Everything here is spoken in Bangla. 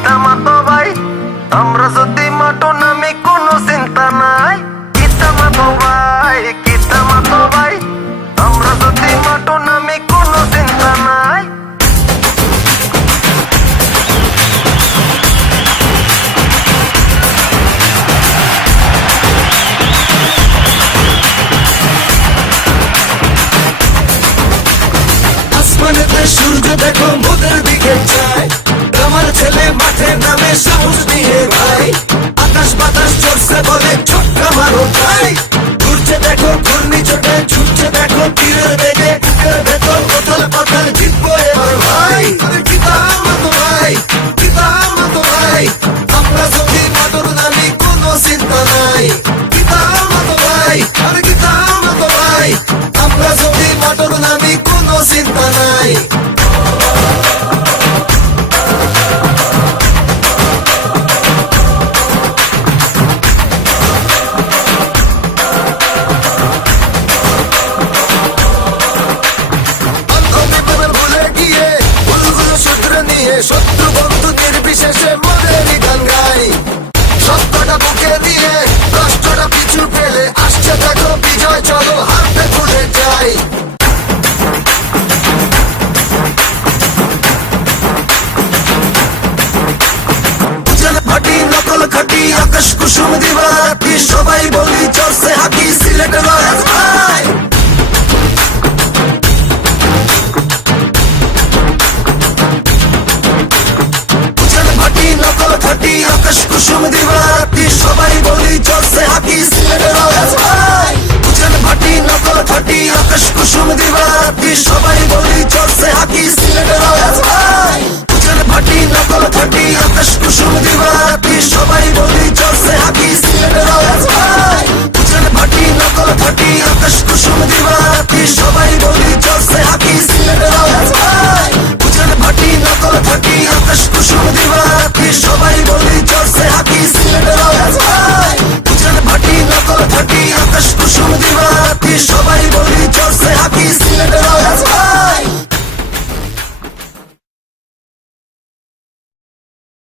কিতামাতো ভাই আমরা যদি মাটো নামে কোনো চিন্তা নাই। কিতামাতো ভাই কিতামাতো ভাই আমরা যদি মাটো নামে কোনো চিন্তা নাই। আসমানেতে সূর্য দেখো মোদের দিকে যায়, আমার ছেলে মাঠে নামে সাহস নিয়ে ভাই। আকাশ বাতাস চড়ছে বলে ছক্কা মারো ভাই, ঘুরছে দেখো ঘূর্ণিঝড়ে ছুটছে দেখো তীরের বেগে, বুকের ভেতর কোথাল পাতাল জিতবো এবার ভাই। কিতামাতো ভাই কিতামাতো ভাই আমরা যদি মাটোর নামে কোনো চিন্তা নাই। কিতামাতো ভাই আরে কিতামাতো ভাই আমরা যদি মাটোর নামে কোনো চিন্তা নাই। ভুলে গিয়ে ভুলগুলো সূত্রে নিয়ে শত্রু বন্ধু নির্বিশেষে মোদেরই গান গাই। সত্যটা বুকে দিয়ে কষ্টটা পিছু ফেলে আসছে দেখো বিজয়, চলো হাতে ভুলে যাই। ভাটি নকল খাটি আকাশ কুসুম দিবা রাতি সবাই বলি চলছে হাকি সিলেটের রাজ ভাই। ভাটি নকল খাটি আকাশ কুসুম দিবা রাতি সবাই বলি চলছে হাকি সিলেটের রাজ ভাই। ভাটি নকল খাটি আকাশ কুসুম দিবা রাতি সবাই